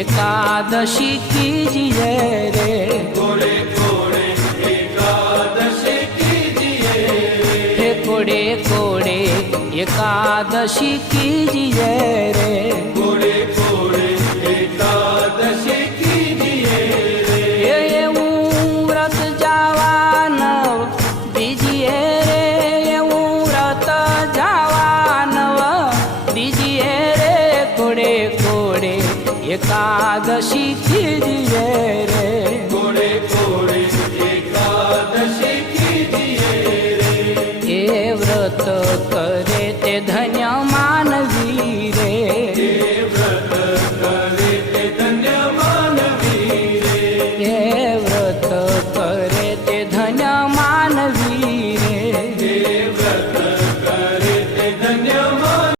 एकादशी कीजिए रे, कोड़े कोड़े एकादशी कीजिए, हे कोड़े कोड़े एकादशी कीजिए रे, कोड़े कोड़े एकादशी कीजिए रे, એવું વ્રત જાવાનવ દીજીએ રે, એવું વ્રત જાવાનવ દીજીએ રે, કોડે કોડે એકાદશી કીજીએ રે,